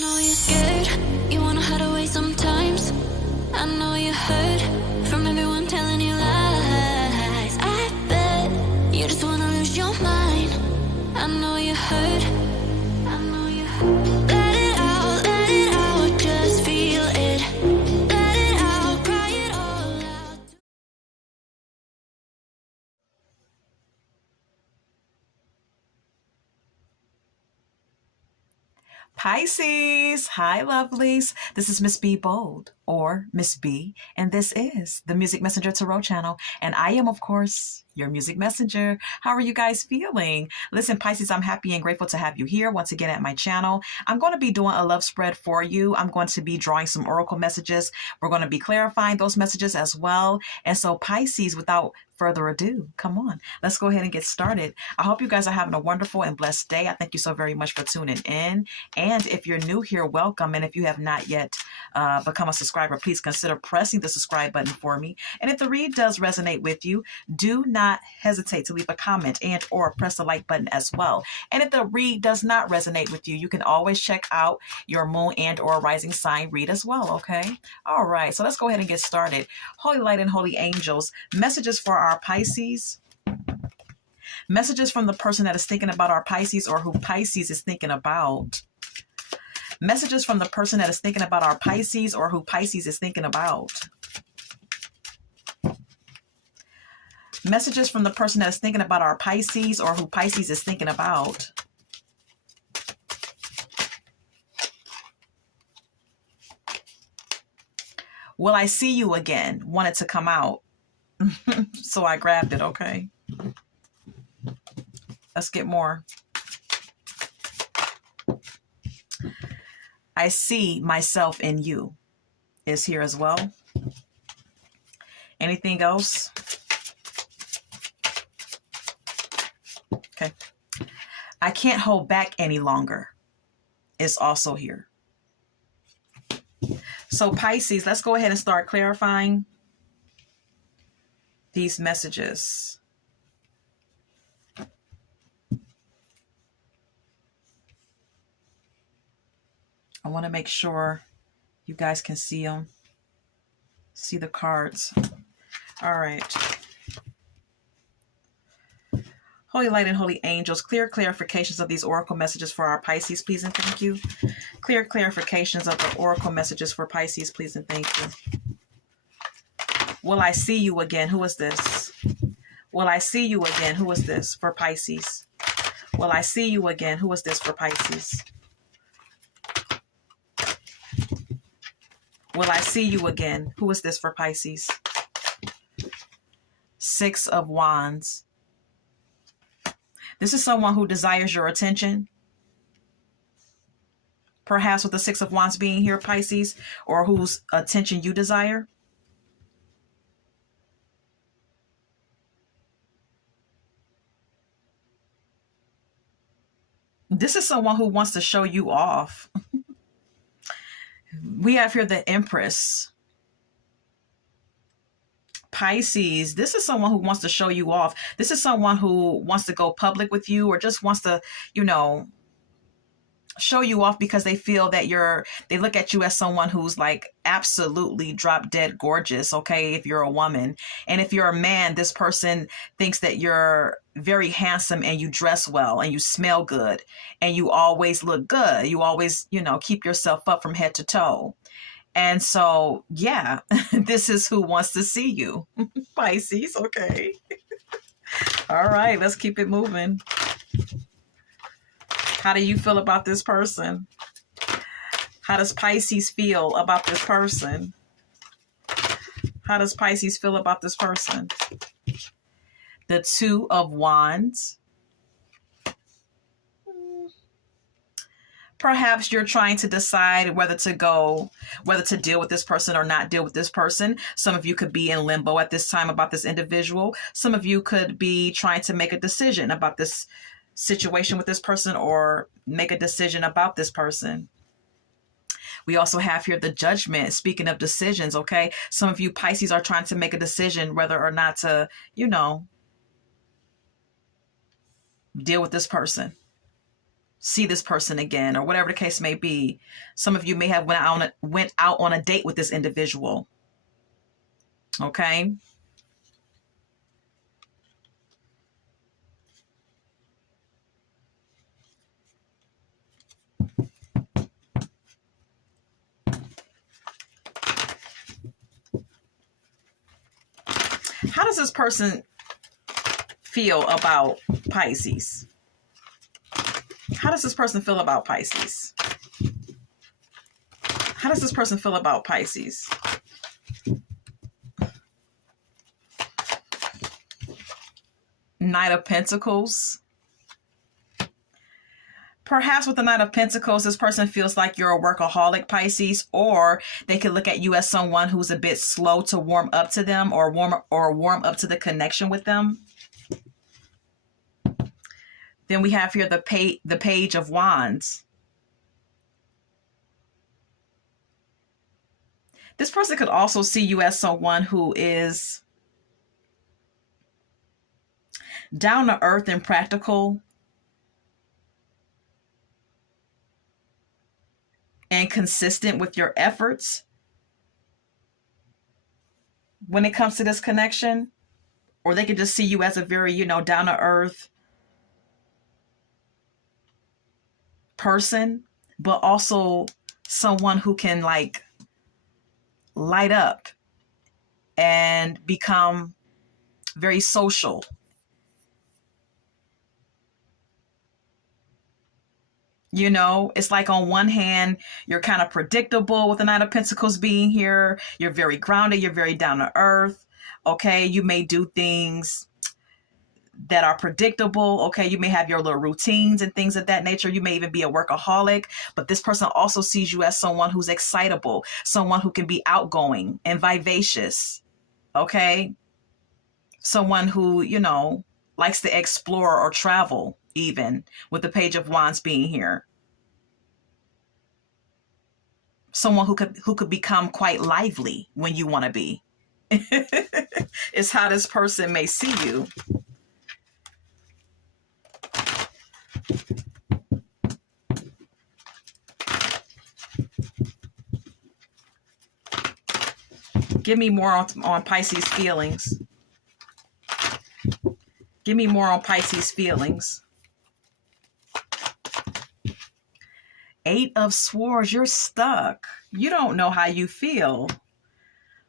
know you're scared, you wanna hide away sometimes. I know you hurt from everyone telling you lies. I bet you just wanna lose your mind. I know you hurt, I know you hurt. Let it out, just feel it. Let it out, cry it all out. Pisces, hi lovelies. This is Miss B Bold, or Miss B, and this is the Music Messenger Tarot channel. And I am, of course, your music messenger. How are you guys feeling? Listen, Pisces, I'm happy and grateful to have you here once again at my channel. I'm going to be doing a love spread for you. I'm going to be drawing some oracle messages. We're going to be clarifying those messages as well. And so, Pisces, without further ado, come on, let's go ahead and get started. I hope you guys are having a wonderful and blessed day. I thank you so very much for tuning in. And if you're new here, welcome. And if you have not yet become a subscriber, please consider pressing the subscribe button for me. And if the read does resonate with you, do not hesitate to leave a comment and or press the like button as well. And if the read does not resonate with you, you can always check out your moon and or rising sign read as well, okay? All right, so let's go ahead and get started. Holy light and holy angels, messages for our Pisces. Messages from the person that is thinking about our Pisces or who Pisces is thinking about. Messages from the person that is thinking about our Pisces or who Pisces is thinking about. Messages from the person that is thinking about our Pisces or who Pisces is thinking about. Will I see you again? Wanted to come out. So I grabbed it, okay? Let's get more. I see myself in you is here as well. Anything else? Okay. I can't hold back any longer is also here. So Pisces, let's go ahead and start clarifying these messages. I want to make sure you guys can see them. See the cards. All right. Holy light and holy angels, clear clarifications of these oracle messages for our Pisces, please and thank you. Clear clarifications of the oracle messages for Pisces, please and thank you. Will I see you again? Who is this? Will I see you again? Who is this for Pisces? Will I see you again? Who is this for Pisces? Will I see you again? Who is this for Pisces? Six of Wands. This is someone who desires your attention. Perhaps with the Six of Wands being here, Pisces, or whose attention you desire. This is someone who wants to show you off. We have here the Empress. Pisces, this is someone who wants to show you off. This is someone who wants to go public with you or just wants to, you know, show you off because they feel that they look at you as someone who's like absolutely drop dead gorgeous, okay, if you're a woman. And if you're a man, this person thinks that you're very handsome and you dress well and you smell good and you always look good. You always, you know, keep yourself up from head to toe. And so, yeah, this is who wants to see you. Pisces, okay. All right, let's keep it moving. How do you feel about this person? How does Pisces feel about this person? How does Pisces feel about this person? The Two of Wands. Perhaps you're trying to decide whether to deal with this person or not deal with this person. Some of you could be in limbo at this time about this individual. Some of you could be trying to make a decision about this situation with this person or make a decision about this person. We also have here the Judgment. Speaking of decisions, okay? Some of you Pisces are trying to make a decision whether or not to, you know, deal with this person. see this person again, or whatever the case may be. Some of you may have went out on a date with this individual. Okay. How does this person feel about Pisces? How does this person feel about Pisces? How does this person feel about Pisces? Knight of Pentacles. Perhaps with the Knight of Pentacles, this person feels like you're a workaholic, Pisces, or they could look at you as someone who's a bit slow to warm up to them, or warm up to the connection with them. Then we have here the Page of Wands. This person could also see you as someone who is down to earth and practical, and consistent with your efforts when it comes to this connection. Or they could just see you as a very, down to earth person, but also someone who can like light up and become very social. It's like on one hand, you're kind of predictable with the Knight of Pentacles being here. You're very grounded. You're very down to earth. Okay. You may do things that are predictable. Okay. You may have your little routines and things of that nature. You may even be a workaholic, but this person also sees you as someone who's excitable, someone who can be outgoing and vivacious. Okay. Someone who, likes to explore or travel, even with the Page of Wands being here. Someone who could become quite lively when you want to be. It's how this person may see you. Give me more on Pisces feelings. Give me more on Pisces feelings. 8 of Swords, you're stuck. You don't know how you feel.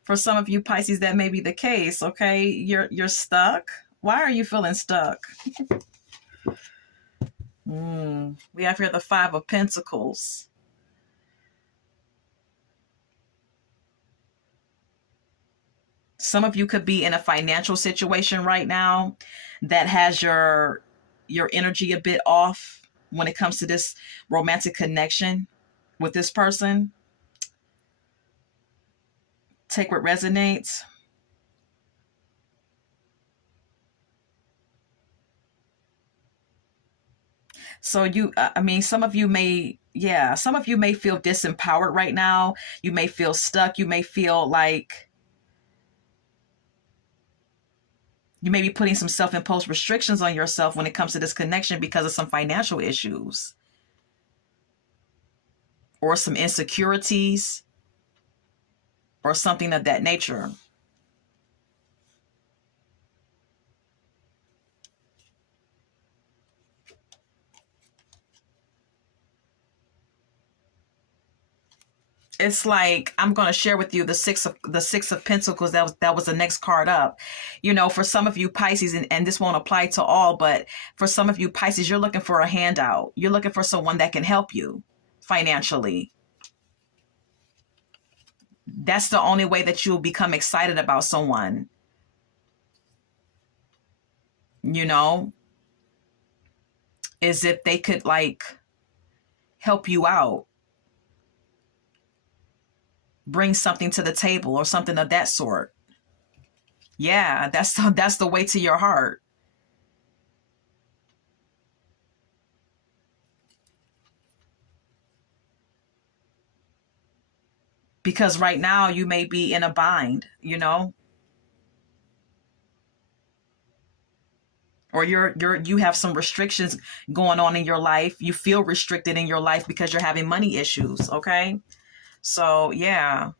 For some of you Pisces, that may be the case, okay? You're stuck. Why are you feeling stuck? We have here the 5 of Pentacles. Some of you could be in a financial situation right now that has your energy a bit off when it comes to this romantic connection with this person. Take what resonates. So some of you may feel disempowered right now. You may feel stuck. You may feel like you may be putting some self-imposed restrictions on yourself when it comes to this connection because of some financial issues or some insecurities or something of that nature. It's like, I'm going to share with you the six of Pentacles. That was the next card up. For some of you Pisces, and this won't apply to all, but for some of you Pisces, you're looking for a handout. You're looking for someone that can help you financially. That's the only way that you'll become excited about someone. Is if they could like help you out. Bring something to the table or something of that sort. Yeah, that's the way to your heart. Because right now you may be in a bind, or you have some restrictions going on in your life. You feel restricted in your life because you're having money issues. Okay. So yeah,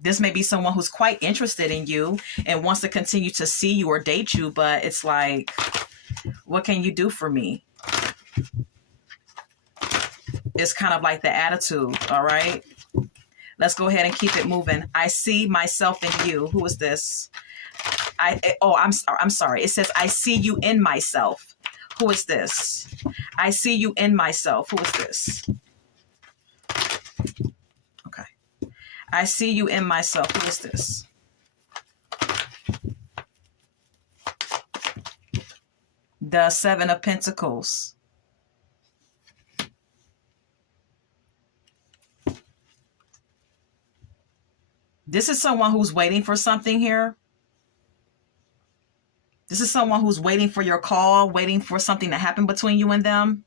this may be someone who's quite interested in you and wants to continue to see you or date you, but it's like, what can you do for me? It's kind of like the attitude. All right. Let's go ahead and keep it moving. I see myself in you. Who is this? I'm sorry. It says, I see you in myself. Who is this? I see you in myself. Who is this? Okay. I see you in myself. Who is this? The Seven of Pentacles. This is someone who's waiting for something here. This is someone who's waiting for your call, waiting for something to happen between you and them.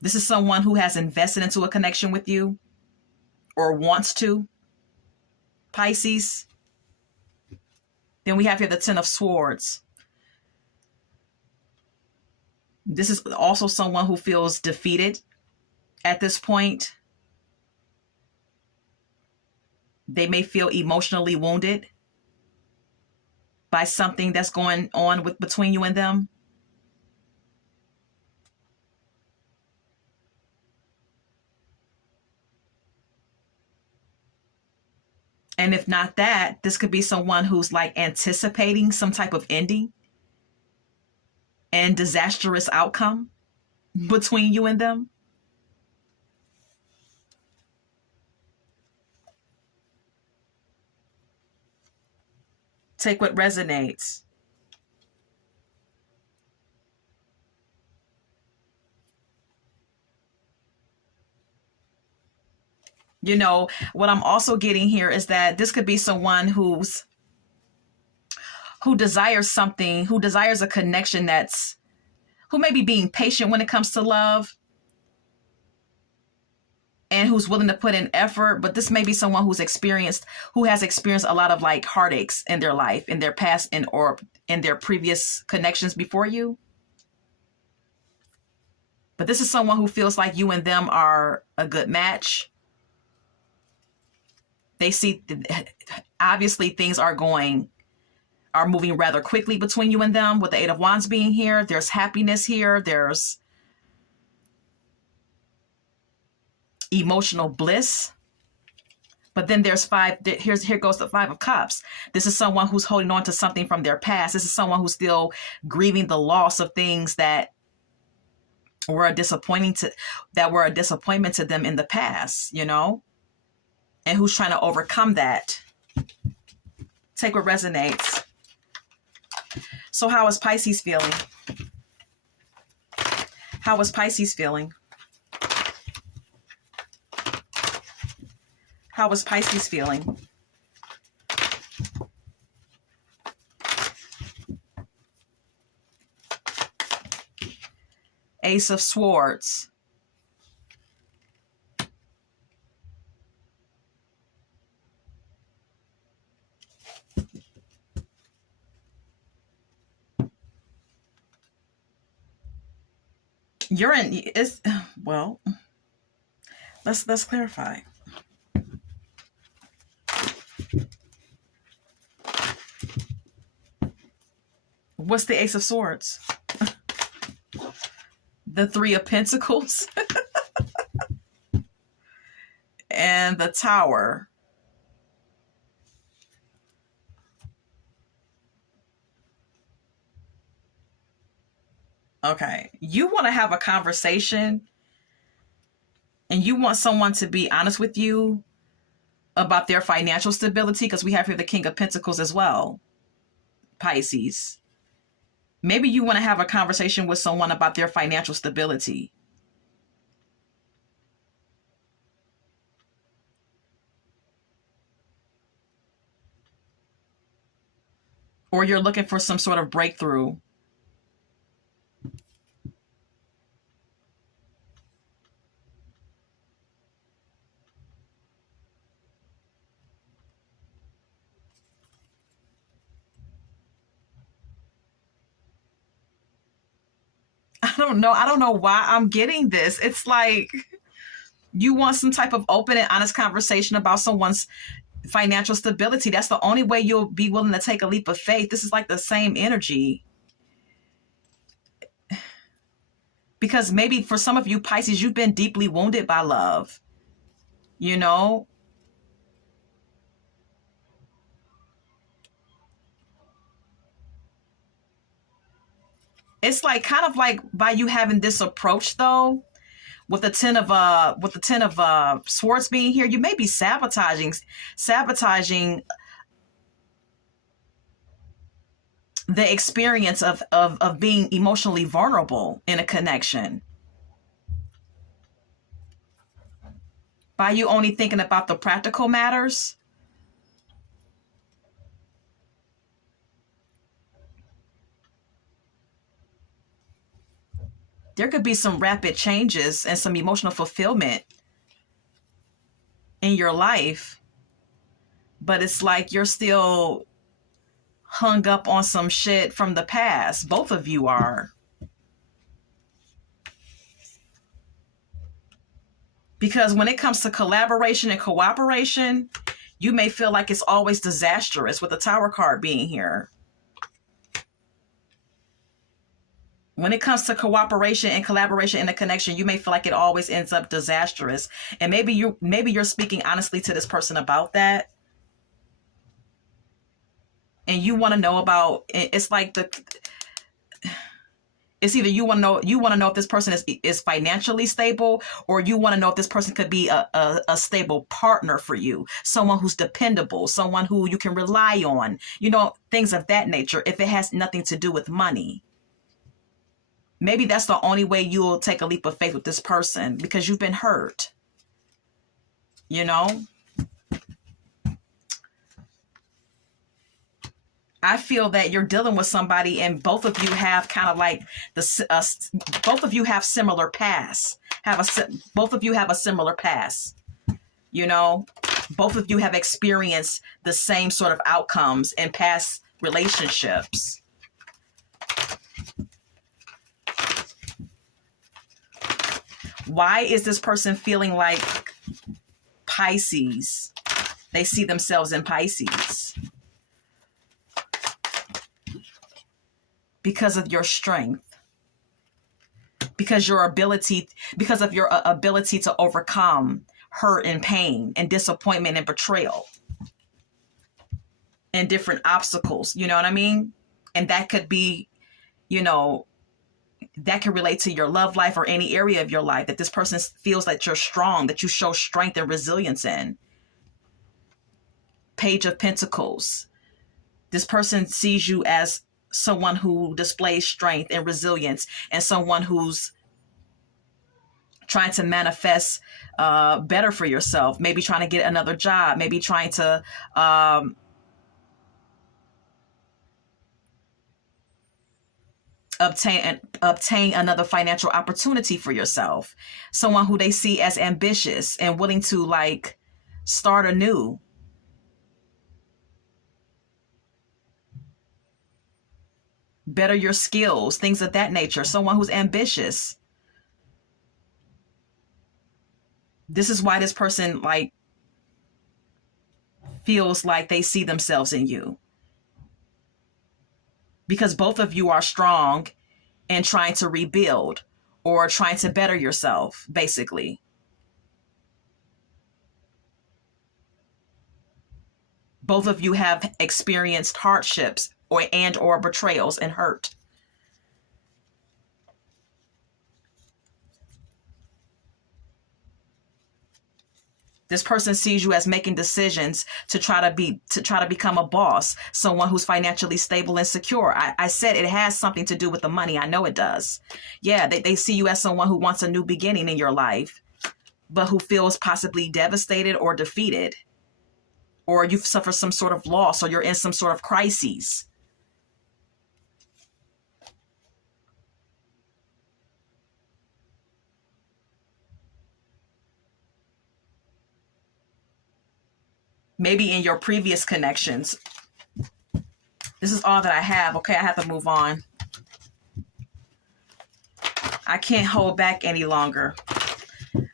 This is someone who has invested into a connection with you or wants to. Pisces. Then we have here the Ten of Swords. This is also someone who feels defeated at this point. They may feel emotionally wounded by something that's going on between you and them. And if not that, this could be someone who's like anticipating some type of ending and disastrous outcome between you and them. Take what resonates. You know, what I'm also getting here is that this could be someone who desires something, who desires a connection who may be being patient when it comes to love and who's willing to put in effort. But this may be someone who has experienced a lot of like heartaches in their life, in their past, or in their previous connections before you. But this is someone who feels like you and them are a good match. They see, obviously things are moving rather quickly between you and them, with the Eight of Wands being here. There's happiness here. There's emotional bliss. But then there's here goes the Five of Cups. This is someone who's holding on to something from their past. This is someone who's still grieving the loss of things that were a disappointment to them in the past, you know? And who's trying to overcome that. Take what resonates. So how is Pisces feeling? How is Pisces feeling? How is Pisces feeling? Ace of Swords. Well, let's clarify. What's the Ace of Swords? The Three of Pentacles and the Tower. Okay, you want to have a conversation and you want someone to be honest with you about their financial stability, because we have here the King of Pentacles as well, Pisces. Maybe you want to have a conversation with someone about their financial stability. Or you're looking for some sort of breakthrough. don't know. I don't know why I'm getting this. It's like you want some type of open and honest conversation about someone's financial stability. That's the only way you'll be willing to take a leap of faith. This is like the same energy. Because maybe for some of you Pisces, you've been deeply wounded by love. You know, it's like kind of like by you having this approach though, with the ten of swords being here, you may be sabotaging the experience of being emotionally vulnerable in a connection. By you only thinking about the practical matters. There could be some rapid changes and some emotional fulfillment in your life, but it's like you're still hung up on some shit from the past. Both of you are. Because when it comes to collaboration and cooperation, you may feel like it's always disastrous with the Tower card being here. When it comes to cooperation and collaboration in a connection, you may feel like it always ends up disastrous. And maybe you're speaking honestly to this person about that. And you want to know about, it's like it's either you want to know if this person is financially stable, or you want to know if this person could be a stable partner for you, someone who's dependable, someone who you can rely on, things of that nature, if it has nothing to do with money. Maybe that's the only way you'll take a leap of faith with this person, because you've been hurt. I feel that you're dealing with somebody and both of you have kind of like both of you have similar pasts. Both of you have a similar past. Both of you have experienced the same sort of outcomes in past relationships. Why is this person feeling like Pisces? They see themselves in Pisces. Because of your strength. Because of your ability to overcome hurt and pain and disappointment and betrayal. And different obstacles, you know what I mean? And that could be, that can relate to your love life or any area of your life that this person feels that you're strong, that you show strength and resilience in. Page of Pentacles. This person sees you as someone who displays strength and resilience, and someone who's trying to manifest better for yourself. Maybe trying to get another job. Maybe trying to obtain another financial opportunity for yourself. Someone who they see as ambitious and willing to start anew. Better your skills, things of that nature. Someone who's ambitious. This is why this person feels like they see themselves in you. Because both of you are strong and trying to rebuild or trying to better yourself, basically. Both of you have experienced hardships or betrayals and hurt. This person sees you as making decisions to try to become a boss, someone who's financially stable and secure. I said it has something to do with the money. I know it does. Yeah, they see you as someone who wants a new beginning in your life, but who feels possibly devastated or defeated, or you've suffered some sort of loss, or you're in some sort of crises. Maybe in your previous connections. This is all that I have. Okay, I have to move on. I can't hold back any longer.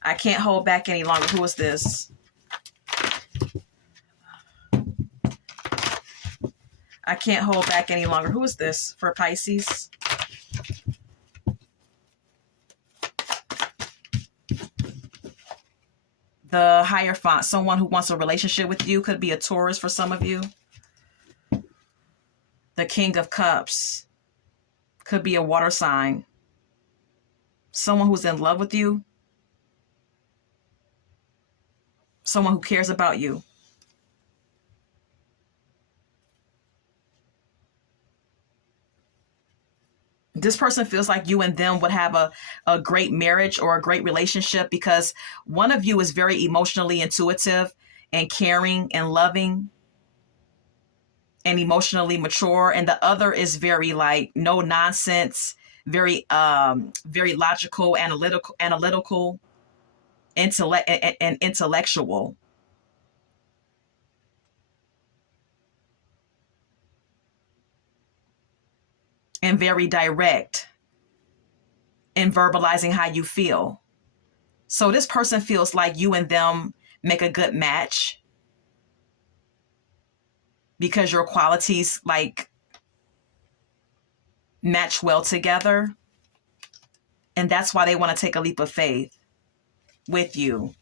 I can't hold back any longer. Who is this? I can't hold back any longer. Who is this for Pisces? The Hierophant, someone who wants a relationship with you. Could be a Taurus for some of you. The King of Cups. Could be a water sign. Someone who's in love with you. Someone who cares about you. This person feels like you and them would have a great marriage or a great relationship because one of you is very emotionally intuitive and caring and loving and emotionally mature, and the other is very like no nonsense, very very logical, analytical, and intellectual. And very direct in verbalizing how you feel. So this person feels like you and them make a good match because your qualities like match well together. And that's why they want to take a leap of faith with you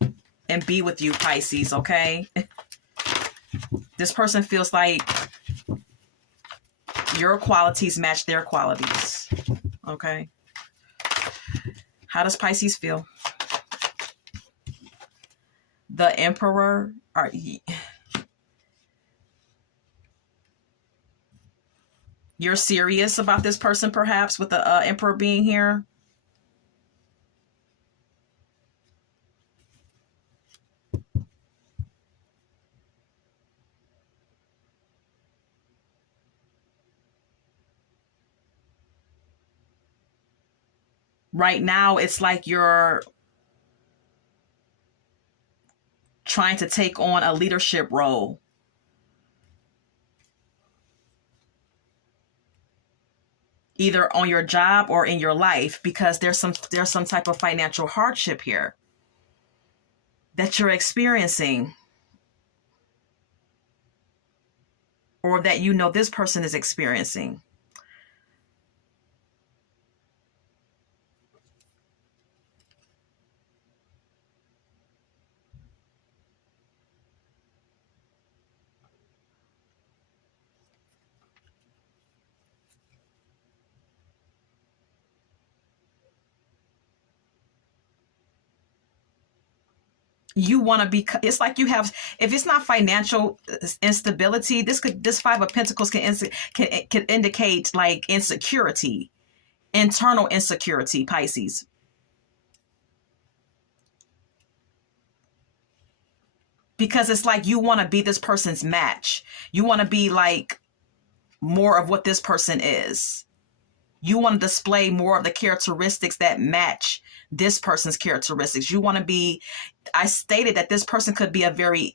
and be with you, Pisces, okay? This person feels like your qualities match their qualities, okay? How does Pisces feel? The Emperor. You're serious about this person, perhaps, with the Emperor being here? Right now, it's like you're trying to take on a leadership role. Either on your job or in your life, because there's some type of financial hardship here that you're experiencing, or that you know this person is experiencing. You want to be, it's like you have, if it's not financial instability, this Five of Pentacles can indicate like insecurity, internal insecurity, Pisces. Because it's like you want to be this person's match. You want to be like more of what this person is. You want to display more of the characteristics that match this person's characteristics. You want to be, I stated that this person could be a very,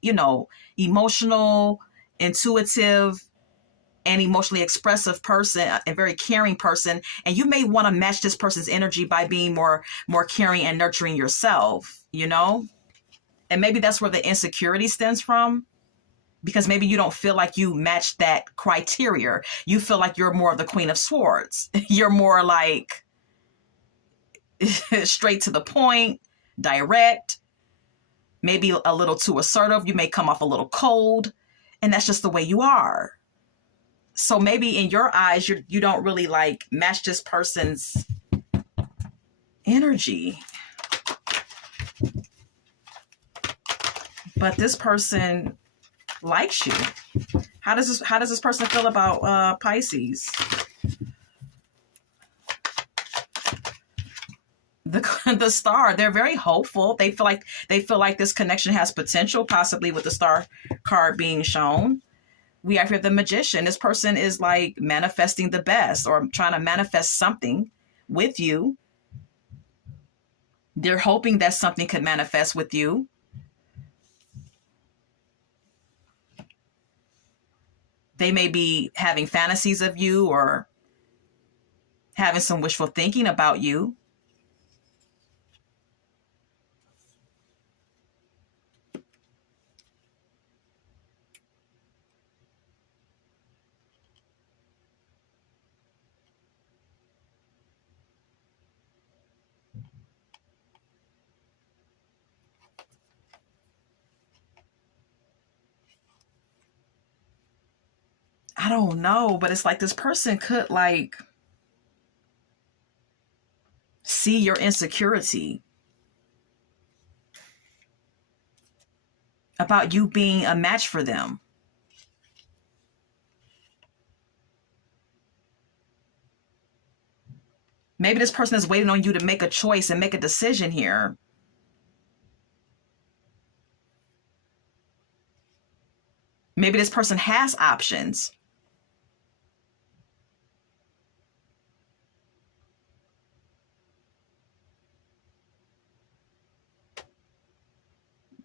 emotional, intuitive, and emotionally expressive person, a very caring person. And you may want to match this person's energy by being more caring and nurturing yourself, And maybe that's where the insecurity stems from. Because maybe you don't feel like you match that criteria. You feel like you're more of the Queen of Swords. You're more like straight to the point, direct, maybe a little too assertive. You may come off a little cold, and that's just the way you are. So maybe in your eyes, you don't really like match this person's energy. But this person likes you. How does this person feel about Pisces? The Star. They're very hopeful. They feel like this connection has potential, possibly with the Star card being shown. We have here the Magician. This person is like manifesting the best or trying to manifest something with you. They're hoping that something could manifest with you. They may be having fantasies of you or having some wishful thinking about you. I don't know, but it's like this person could like see your insecurity about you being a match for them. Maybe this person is waiting on you to make a choice and make a decision here. Maybe this person has options.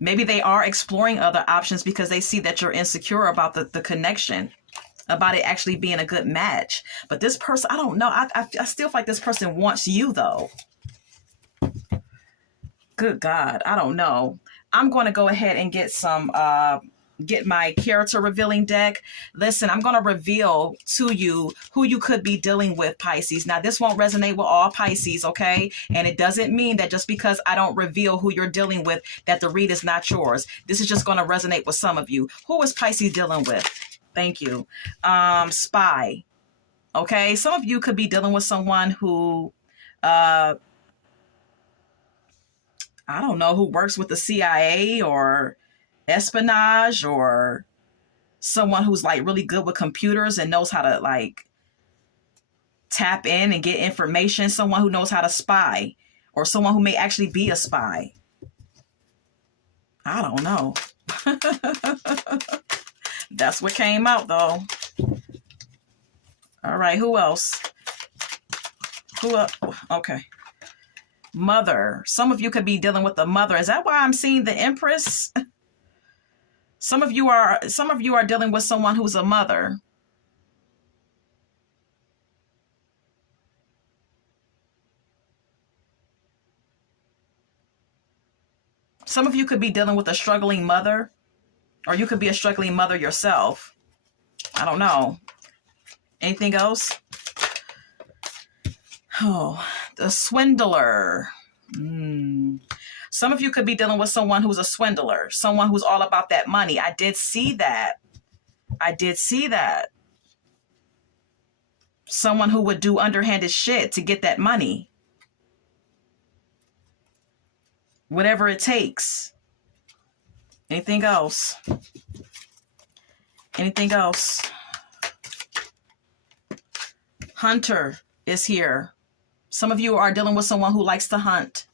Maybe they are exploring other options because they see that you're insecure about the connection, about it actually being a good match. But this person, I don't know. I still feel like this person wants you, though. Good God. I don't know. I'm going to go ahead and get my character revealing deck. Listen, I'm going to reveal to you who you could be dealing with, Pisces. Now, this won't resonate with all Pisces, okay? And it doesn't mean that just because I don't reveal who you're dealing with, that the read is not yours. This is just going to resonate with some of you. Who is Pisces dealing with? Thank you. Spy. Okay, some of you could be dealing with someone who, I don't know, who works with the CIA or espionage, or someone who's like really good with computers and knows how to like tap in and get information. Someone who knows how to spy, or someone who may actually be a spy. I don't know. That's what came out, though. All right, who else? Who else? Okay. Mother. Some of you could be dealing with the mother. Is that why I'm seeing the Empress? Some of you are dealing with someone who's a mother. Some of you could be dealing with a struggling mother, or you could be a struggling mother yourself. I don't know. Anything else? Oh, the swindler. Some of you could be dealing with someone who's a swindler, someone who's all about that money. I did see that. Someone who would do underhanded shit to get that money. Whatever it takes. Anything else? Anything else? Hunter is here. Some of you are dealing with someone who likes to hunt.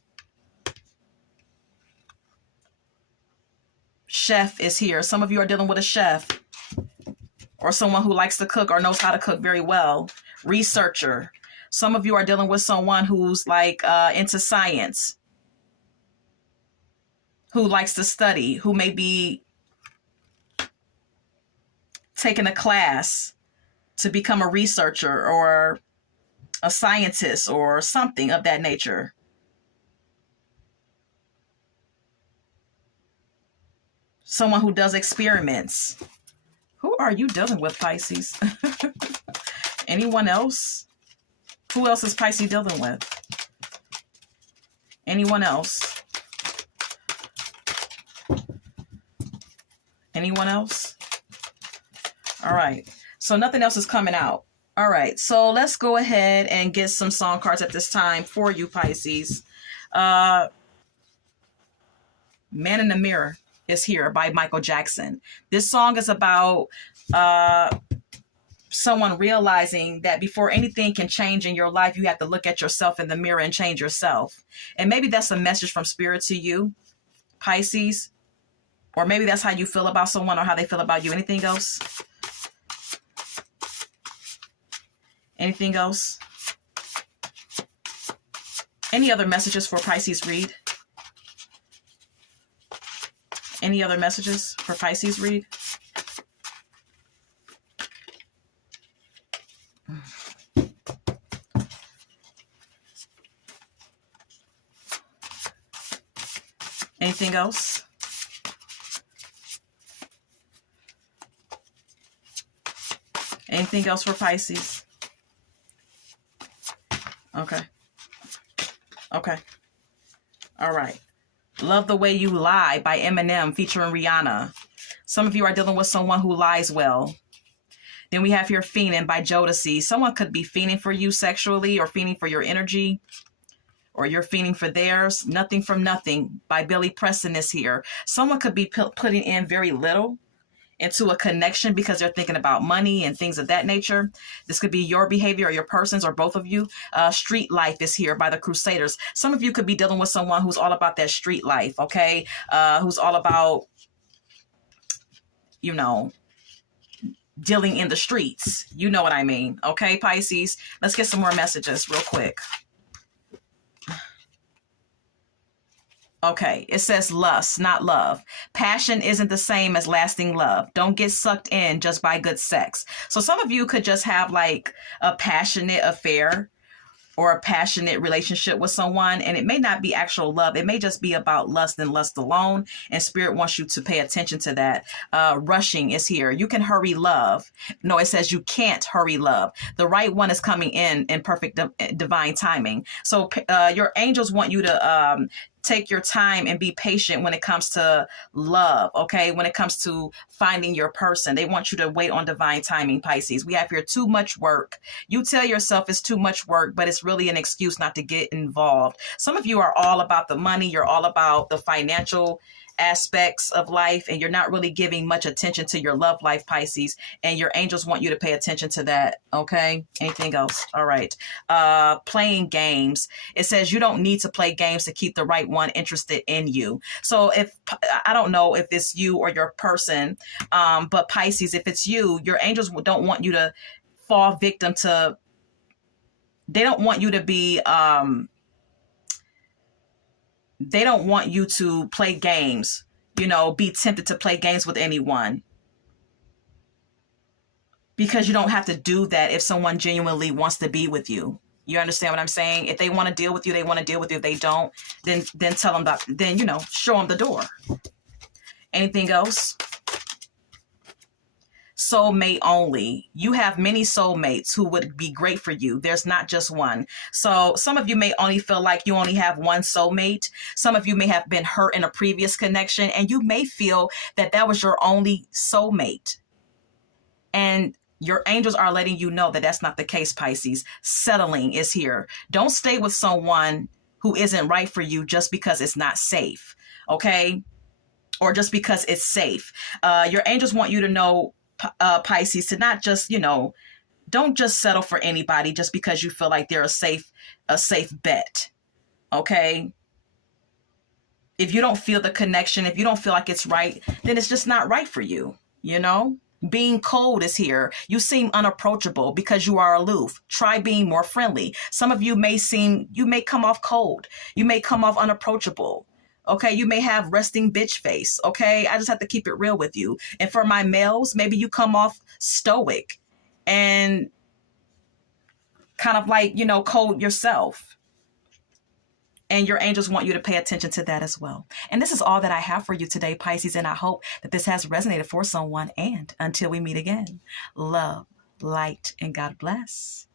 Chef is here. Some of you are dealing with a chef, or someone who likes to cook or knows how to cook very well. Researcher. Some of you are dealing with someone who's like into science, who likes to study, who may be taking a class to become a researcher or a scientist or something of that nature. Someone who does experiments. Who are you dealing with, Pisces? Anyone else? Who else is Pisces dealing with? Anyone else? Anyone else? All right. So nothing else is coming out. All right. So let's go ahead and get some song cards at this time for you, Pisces. Man in the Mirror is here by Michael Jackson. This song is about someone realizing that before anything can change in your life, you have to look at yourself in the mirror and change yourself. And maybe that's a message from Spirit to you, Pisces. Or maybe that's how you feel about someone or how they feel about you. Anything else? Anything else? Any other messages for Pisces read? Any other messages for Pisces read? Anything else? Anything else for Pisces? Okay. Okay. All right. Love the Way You Lie by Eminem featuring Rihanna. Some of you are dealing with someone who lies well. Then we have here Fiending by Jodeci. Someone could be fiending for you sexually or fiending for your energy, or you're fiending for theirs. Nothing from Nothing by Billy Preston is here. Someone could be putting in very little into a connection because they're thinking about money and things of that nature. This could be your behavior or your person's or both of you. Street Life is here by the Crusaders. Some of you could be dealing with someone who's all about that street life, okay? Who's all about, you know, dealing in the streets. You know what I mean, okay, Pisces? Let's get some more messages real quick. Okay, it says lust, not love. Passion isn't the same as lasting love. Don't get sucked in just by good sex. So some of you could just have like a passionate affair or a passionate relationship with someone, and it may not be actual love. It may just be about lust and lust alone, and Spirit wants you to pay attention to that. Rushing is here. You can hurry love. No, it says you can't hurry love. The right one is coming in perfect divine timing. So your angels want you to take your time and be patient when it comes to love, okay? When it comes to finding your person, they want you to wait on divine timing, Pisces. We have here too much work. You tell yourself it's too much work, but it's really an excuse not to get involved. Some of you are all about the money. You're all about the financial aspects of life, and you're not really giving much attention to your love life, Pisces, and your angels want you to pay attention to that, okay? Anything else? All right. Playing games. It says you don't need to play games to keep the right one interested in you. So if, I don't know if it's you or your person, but Pisces, if it's you, your angels don't want you to fall victim to, they don't want you to be, they don't want you to play games, you know, be tempted to play games with anyone, because you don't have to do that if someone genuinely wants to be with you. You understand what I'm saying? If they want to deal with you, they want to deal with you. If they don't, then tell them that, then, you know, show them the door. Anything else? Soulmate only. You have many soulmates who would be great for you. There's not just one. So some of you may only feel like you only have one soulmate. Some of you may have been hurt in a previous connection, and you may feel that that was your only soulmate. And your angels are letting you know that that's not the case, Pisces. Settling is here. Don't stay with someone who isn't right for you just because it's not safe, okay? Or just because it's safe. Your angels want you to know, Pisces, to not just, you know, don't just settle for anybody just because you feel like they're a safe bet, okay? If you don't feel the connection, if you don't feel like it's right, then it's just not right for you, you know? Being cold is here. You seem unapproachable because you are aloof. Try being more friendly. Some of you may come off cold. You may come off unapproachable. Okay, you may have resting bitch face. Okay, I just have to keep it real with you. And for my males, maybe you come off stoic and kind of like, you know, cold yourself. And your angels want you to pay attention to that as well. And this is all that I have for you today, Pisces. And I hope that this has resonated for someone. And until we meet again, love, light, and God bless.